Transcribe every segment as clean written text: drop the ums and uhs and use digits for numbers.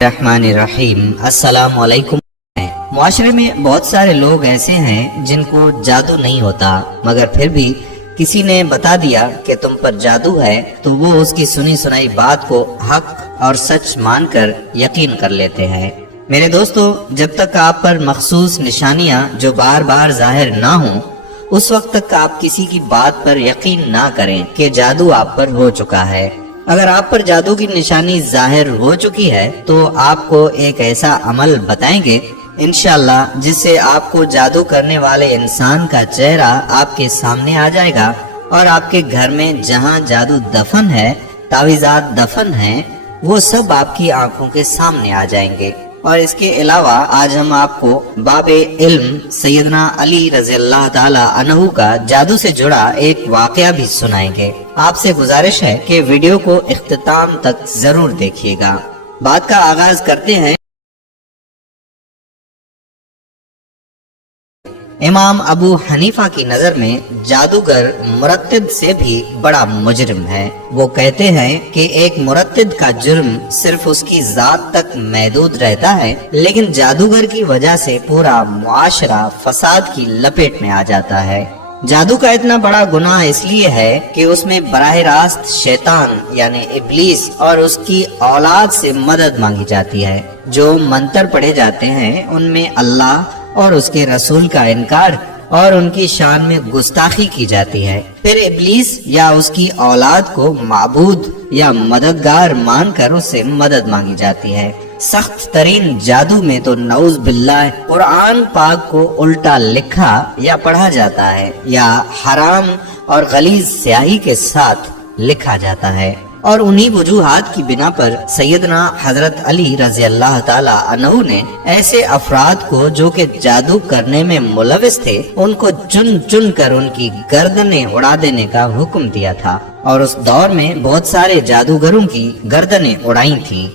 रहमान रहीम। अस्सलाम वालेकुम। मुआशरे में बहुत सारे लोग ऐसे हैं जिनको जादू नहीं होता, मगर फिर भी किसी ने बता दिया कि तुम पर जादू है तो वो उसकी सुनी सुनाई बात को हक और सच मानकर यकीन कर लेते हैं। मेरे दोस्तों, जब तक आप पर मखसूस निशानियां जो बार बार जाहिर ना हो, उस वक्त तक आप किसी की बात पर यकीन ना करें कि जादू आप पर हो चुका है। अगर आप पर जादू की निशानी जाहिर हो चुकी है तो आपको एक ऐसा अमल बताएंगे इंशाअल्लाह, जिससे आपको जादू करने वाले इंसान का चेहरा आपके सामने आ जाएगा और आपके घर में जहां जादू दफन है, तावीज़ात दफन है, वो सब आपकी आंखों के सामने आ जाएंगे। और इसके अलावा आज हम आपको बाबे इल्म सैयदना अली रज़ियल्लाह ताला अन्हु का जादू से जुड़ा एक वाकया भी सुनाएंगे। आपसे गुजारिश है कि वीडियो को इख्तिताम तक जरूर देखिएगा। बात का आगाज करते हैं। इमाम अबू हनीफा की नजर में जादूगर मुरत्तिद से भी बड़ा मुजरिम है। वो कहते हैं कि एक मुरत्तिद का जुर्म सिर्फ उसकी जात तक महदूद रहता है, लेकिन जादूगर की वजह से पूरा मुआशरा फसाद की लपेट में आ जाता है। जादू का इतना बड़ा गुनाह इसलिए है कि उसमें बराह रास्त शैतान यानी इब्लीस और उसकी औलाद से मदद मांगी जाती है। जो मंत्र पढ़े जाते हैं उनमें अल्लाह और उसके रसूल का इनकार और उनकी शान में गुस्ताखी की जाती है। फिर इब्लीस या उसकी औलाद को माबूद या मददगार मानकर उससे मदद मांगी जाती है। सख्त तरीन जादू में तो नऊज बिल्लाह कुरान पाक को उल्टा लिखा या पढ़ा जाता है या हराम और गलीज स्याही के साथ लिखा जाता है। और उन्हीं वजूहात की बिना पर सैयदना हजरत अली रज़ियल्लाह ताला अन्हु ने ऐसे अफराद को जो कि जादू करने में मुलविस थे, उनको चुन चुन कर उनकी गर्दनें उड़ा देने का हुक्म दिया था। और उस दौर में बहुत सारे जादूगरों की गर्दनें उड़ाई थी।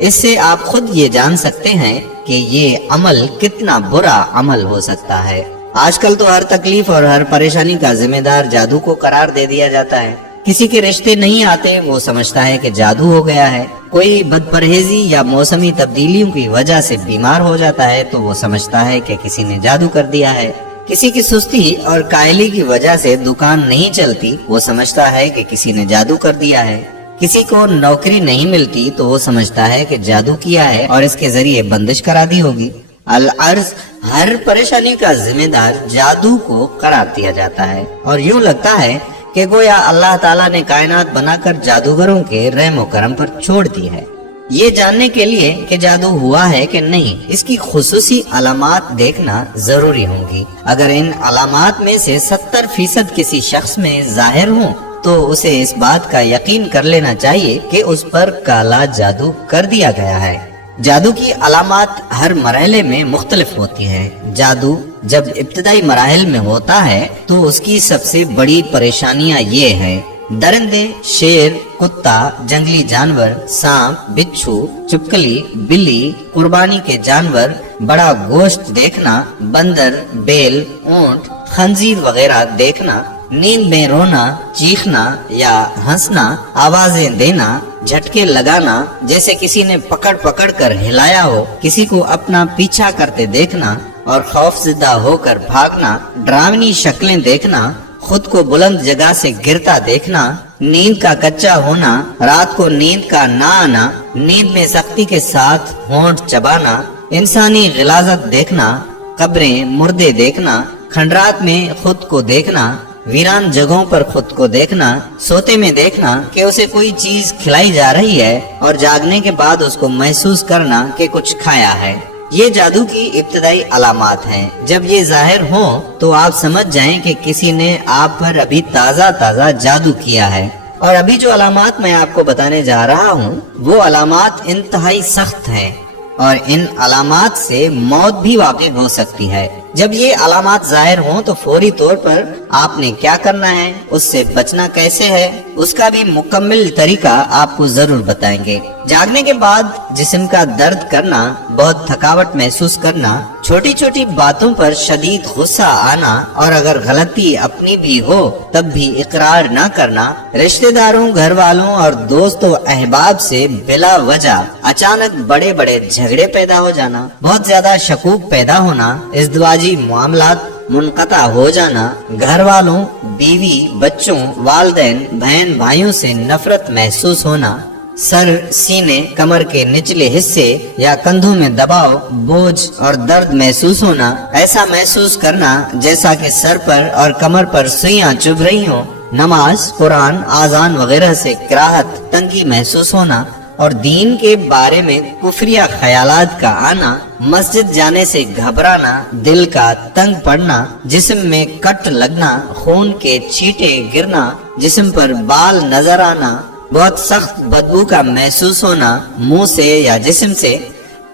इससे आप खुद ये जान सकते हैं कि ये अमल कितना बुरा अमल हो सकता है। आजकल तो हर तकलीफ और हर परेशानी का जिम्मेदार जादू को करार दे दिया जाता है। किसी के रिश्ते नहीं आते, वो समझता है कि जादू हो गया है। कोई बदपरहेजी या मौसमी तब्दीलियों की वजह से बीमार हो जाता है तो वो समझता है कि किसी ने जादू कर दिया है। किसी की सुस्ती और कायली की वजह से दुकान नहीं चलती, वो समझता है कि किसी ने जादू कर दिया है। किसी को नौकरी नहीं मिलती तो वो समझता है कि जादू किया है और इसके जरिए बंदिश करा दी होगी। अल-अर्ज़ हर परेशानी का जिम्मेदार जादू को करार दिया जाता है और यूं लगता है कि गोया अल्लाह ताला ने कायनात बनाकर जादूगरों के रहम करम पर छोड़ दी है। ये जानने के लिए कि जादू हुआ है कि नहीं, इसकी खुसूसी अलामात देखना जरूरी होंगी। अगर इन अलामात में से 70% किसी शख्स में जाहिर हो तो उसे इस बात का यकीन कर लेना चाहिए कि उस पर काला जादू कर दिया गया है। जादू की अलामात हर मरहले में मुख्तलिफ होती है। जादू जब इब्तिदाई मराहिल में होता है तो उसकी सबसे बड़ी परेशानियां ये हैं: दरिंदे, शेर, कुत्ता, जंगली जानवर, सांप, बिच्छू, छिपकली, बिल्ली, कुर्बानी के जानवर, बड़ा गोश्त देखना, बंदर, बेल, ऊंट, खंजीर वगैरह देखना, नींद में रोना, चीखना या हंसना, आवाजें देना, झटके लगाना जैसे किसी ने पकड़ पकड़ कर हिलाया हो, किसी को अपना पीछा करते देखना और खौफज़दा होकर भागना, डरावनी शक्लें देखना, खुद को बुलंद जगह से गिरता देखना, नींद का कच्चा होना, रात को नींद का ना आना, नींद में सख्ती के साथ होंठ चबाना, इंसानी गिलाजत देखना, कब्रें, मुर्दे देखना, खंडरात में खुद को देखना, वीरान जगहों पर खुद को देखना, सोते में देखना कि उसे कोई चीज खिलाई जा रही है और जागने के बाद उसको महसूस करना कि कुछ खाया है। ये जादू की इब्तिदाई अलामात हैं। जब ये जाहिर हो तो आप समझ जाएं कि किसी ने आप पर अभी ताज़ा ताज़ा जादू किया है। और अभी जो अलामात मैं आपको बताने जा रहा हूँ वो अलामात इंतहाई सख्त हैं और इन अलामात से मौत भी वाक़ई हो सकती है। जब ये अलामात जाहिर हों तो फौरी तौर पर आपने क्या करना है, उससे बचना कैसे है, उसका भी मुकम्मल तरीका आपको जरूर बताएंगे। जागने के बाद जिस्म का दर्द करना, बहुत थकावट महसूस करना, छोटी छोटी बातों पर शदीद गुस्सा आना और अगर गलती अपनी भी हो तब भी इकरार न करना, रिश्तेदारों, घर वालों और दोस्तों अहबाब से बिला वजह अचानक बड़े बड़े झगड़े पैदा हो जाना, बहुत ज्यादा शकूक पैदा होना, इज़्दिवाजी मामलात मुनक़ता हो जाना, घर वालों, बीवी, बच्चों, वालिदैन, बहन भाइयों से नफरत महसूस होना, सर, सीने, कमर के निचले हिस्से या कंधों में दबाव, बोझ और दर्द महसूस होना, ऐसा महसूस करना जैसा कि सर पर और कमर पर सुइयां चुभ रही हो, नमाज, कुरान, आजान वगैरह से कराहत, तंगी महसूस होना और दीन के बारे में कुफरिया ख्यालात का आना, मस्जिद जाने से घबराना, दिल का तंग पड़ना, जिस्म में कट लगना, खून के छींटे गिरना, जिस्म पर बाल नजर आना, बहुत सख्त बदबू का महसूस होना मुंह से या जिस्म से,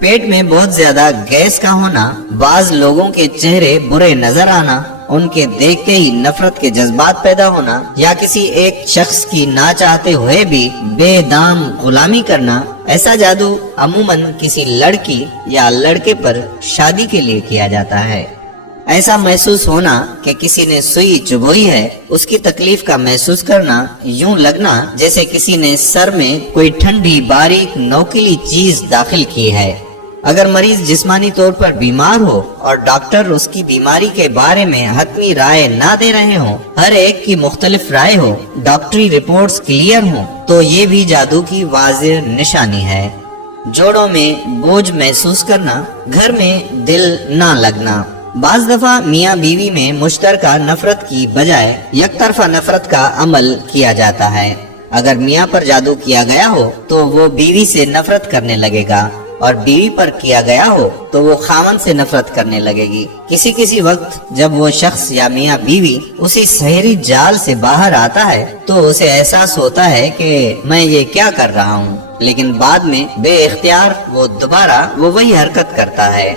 पेट में बहुत ज्यादा गैस का होना, बाज लोगों के चेहरे बुरे नजर आना, उनके देखते ही नफरत के जज्बात पैदा होना या किसी एक शख्स की ना चाहते हुए भी बेदाम गुलामी करना, ऐसा जादू अमूमन किसी लड़की या लड़के पर शादी के लिए किया जाता है। ऐसा महसूस होना कि किसी ने सुई चुभोई है, उसकी तकलीफ का महसूस करना, यूं लगना जैसे किसी ने सर में कोई ठंडी बारीक नोकीली चीज दाखिल की है। अगर मरीज जिस्मानी तौर पर बीमार हो और डॉक्टर उसकी बीमारी के बारे में हतमी राय ना दे रहे हो, हर एक की मुख्तलिफ राय हो, डॉक्टरी रिपोर्ट्स क्लियर हो, तो ये भी जादू की वाज़ेह निशानी है। जोड़ों में बोझ महसूस करना, घर में दिल ना लगना, बाज दफा मियाँ बीवी में मुश्तरका नफरत की बजाय यकतरफा नफरत का अमल किया जाता है। अगर मियाँ पर जादू किया गया हो तो वो बीवी से नफरत करने लगेगा और बीवी पर किया गया हो तो वो खामन से नफरत करने लगेगी। किसी किसी वक्त जब वो शख्स या मियाँ बीवी उसी सहरी जाल से बाहर आता है तो उसे एहसास होता है कि मैं ये क्या कर रहा हूँ, लेकिन बाद में बेइख्तियार वो दोबारा वही हरकत करता है।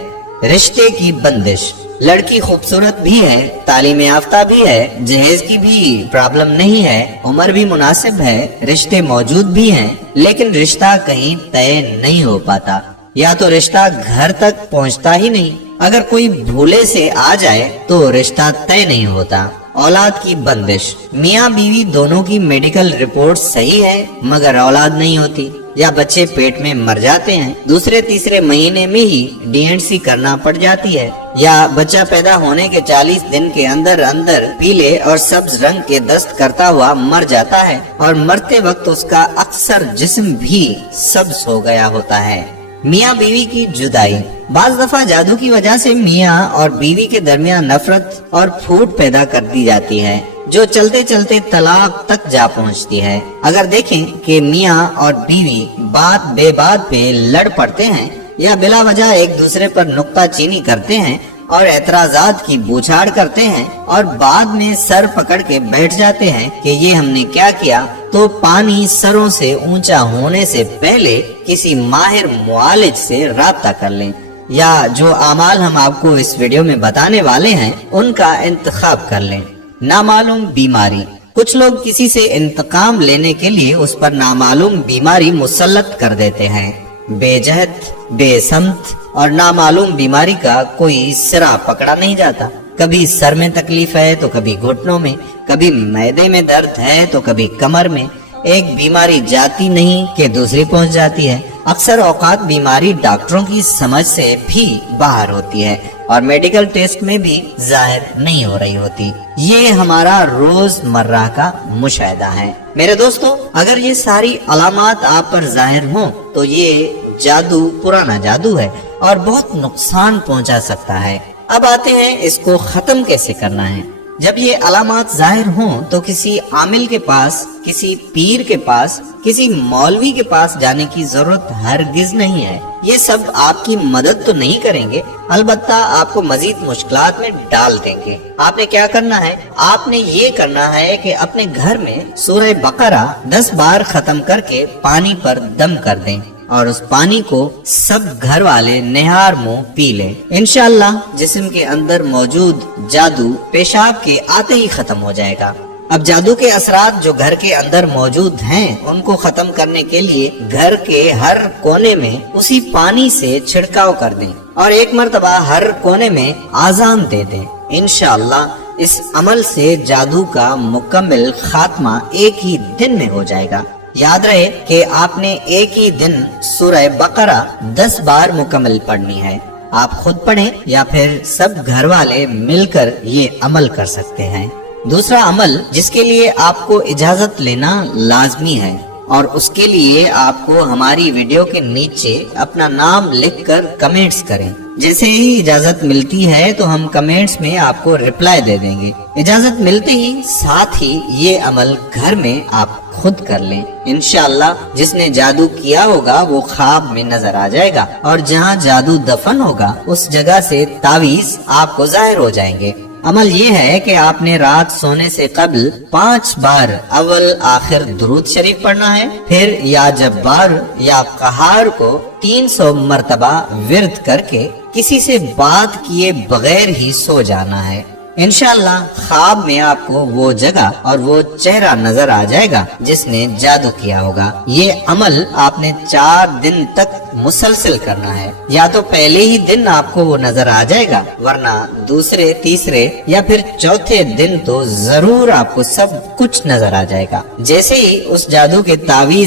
रिश्ते की बंदिश, लड़की खूबसूरत भी है, तालीम याफ्ता भी है, जहेज की भी प्रॉब्लम नहीं है, उम्र भी मुनासिब है, रिश्ते मौजूद भी हैं, लेकिन रिश्ता कहीं तय नहीं हो पाता या तो रिश्ता घर तक पहुंचता ही नहीं। अगर कोई भूले से आ जाए तो रिश्ता तय नहीं होता। औलाद की बंदिश, मियाँ बीवी दोनों की मेडिकल रिपोर्ट सही है मगर औलाद नहीं होती या बच्चे पेट में मर जाते हैं, दूसरे तीसरे महीने में ही डीएनसी करना पड़ जाती है या बच्चा पैदा होने के 40 दिन के अंदर अंदर पीले और सब्ज रंग के दस्त करता हुआ मर जाता है और मरते वक्त उसका अक्सर जिस्म भी सब्ज हो गया होता है। मियाँ बीवी की जुदाई, बाज दफा जादू की वजह से मियाँ और बीवी के दरमियान नफरत और फूट पैदा कर दी जाती है जो चलते चलते तलाक तक जा पहुंचती है। अगर देखें कि मियाँ और बीवी बात बेबात पे लड़ पड़ते हैं या बिला वजह एक दूसरे पर नुक्ताचीनी करते हैं और एतराजात की बूछाड़ करते हैं और बाद में सर पकड़ के बैठ जाते हैं कि ये हमने क्या किया, तो पानी सरों से ऊंचा होने से पहले किसी माहिर मुआलिज से राब्ता कर लें या जो अमाल हम आपको इस वीडियो में बताने वाले हैं उनका इंतखाब कर लें। नामालूम बीमारी, कुछ लोग किसी से इंतकाम लेने के लिए उस पर नामालूम बीमारी मुसल्लत कर देते हैं। बेजहत, बेसमत और नामालूम बीमारी का कोई सिरा पकड़ा नहीं जाता। कभी सर में तकलीफ है तो कभी घुटनों में, कभी मैदे में दर्द है तो कभी कमर में। एक बीमारी जाती नहीं कि दूसरी पहुंच जाती है। अक्सर औकात बीमारी डॉक्टरों की समझ से भी बाहर होती है और मेडिकल टेस्ट में भी जाहिर नहीं हो रही होती। ये हमारा रोजमर्रा का मुशाहिदा है। मेरे दोस्तों, अगर ये सारी अलामात आप पर जाहिर हों तो ये जादू पुराना जादू है और बहुत नुकसान पहुंचा सकता है। अब आते हैं इसको खत्म कैसे करना है। जब ये अलामात जाहिर हों तो किसी आमिल के पास, किसी पीर के पास, किसी मौलवी के पास जाने की जरूरत हरगिज नहीं है। ये सब आपकी मदद तो नहीं करेंगे, अलबत्ता आपको मजीद मुश्किलात में डाल देंगे। आपने क्या करना है, आपने ये करना है कि अपने घर में सूरह बकरा 10 बार खत्म करके पानी पर दम कर दें और उस पानी को सब घर वाले निहार मुंह पी लें। इंशाअल्लाह जिस्म के अंदर मौजूद जादू पेशाब के आते ही खत्म हो जाएगा। अब जादू के असरात जो घर के अंदर मौजूद हैं, उनको खत्म करने के लिए घर के हर कोने में उसी पानी से छिड़काव कर दें और एक मर्तबा हर कोने में आजान दे दें। इंशाअल्लाह इस अमल से जादू का मुकम्मल खात्मा एक ही दिन में हो जाएगा। याद रहे कि आपने एक ही दिन सूरह बकरा 10 बार मुकम्मल पढ़नी है। आप खुद पढ़ें या फिर सब घर वाले मिलकर ये अमल कर सकते हैं। दूसरा अमल जिसके लिए आपको इजाजत लेना लाजमी है और उसके लिए आपको हमारी वीडियो के नीचे अपना नाम लिखकर कमेंट्स करें। जैसे ही इजाजत मिलती है तो हम कमेंट्स में आपको रिप्लाई दे देंगे। इजाजत मिलते ही साथ ही ये अमल घर में आप खुद कर लें। इंशाअल्लाह जिसने जादू किया होगा वो ख्वाब में नजर आ जाएगा और जहाँ जादू दफन होगा उस जगह से तावीज आपको जाहिर हो जाएंगे। अमल ये है कि आपने रात सोने से कबल 5 बार अव्वल आखिर दुरूद शरीफ पढ़ना है, फिर या जब्बार या कहार को 300 मर्तबा विर्द करके किसी से बात किए बगैर ही सो जाना है। इंशाअल्लाह ख्वाब में आपको वो जगह और वो चेहरा नजर आ जाएगा जिसने जादू किया होगा। ये अमल आपने 4 दिन तक मुसलसल करना है। या तो पहले ही दिन आपको वो नजर आ जाएगा, वरना दूसरे, तीसरे या फिर चौथे दिन तो जरूर आपको सब कुछ नजर आ जाएगा। जैसे ही उस जादू के तावीज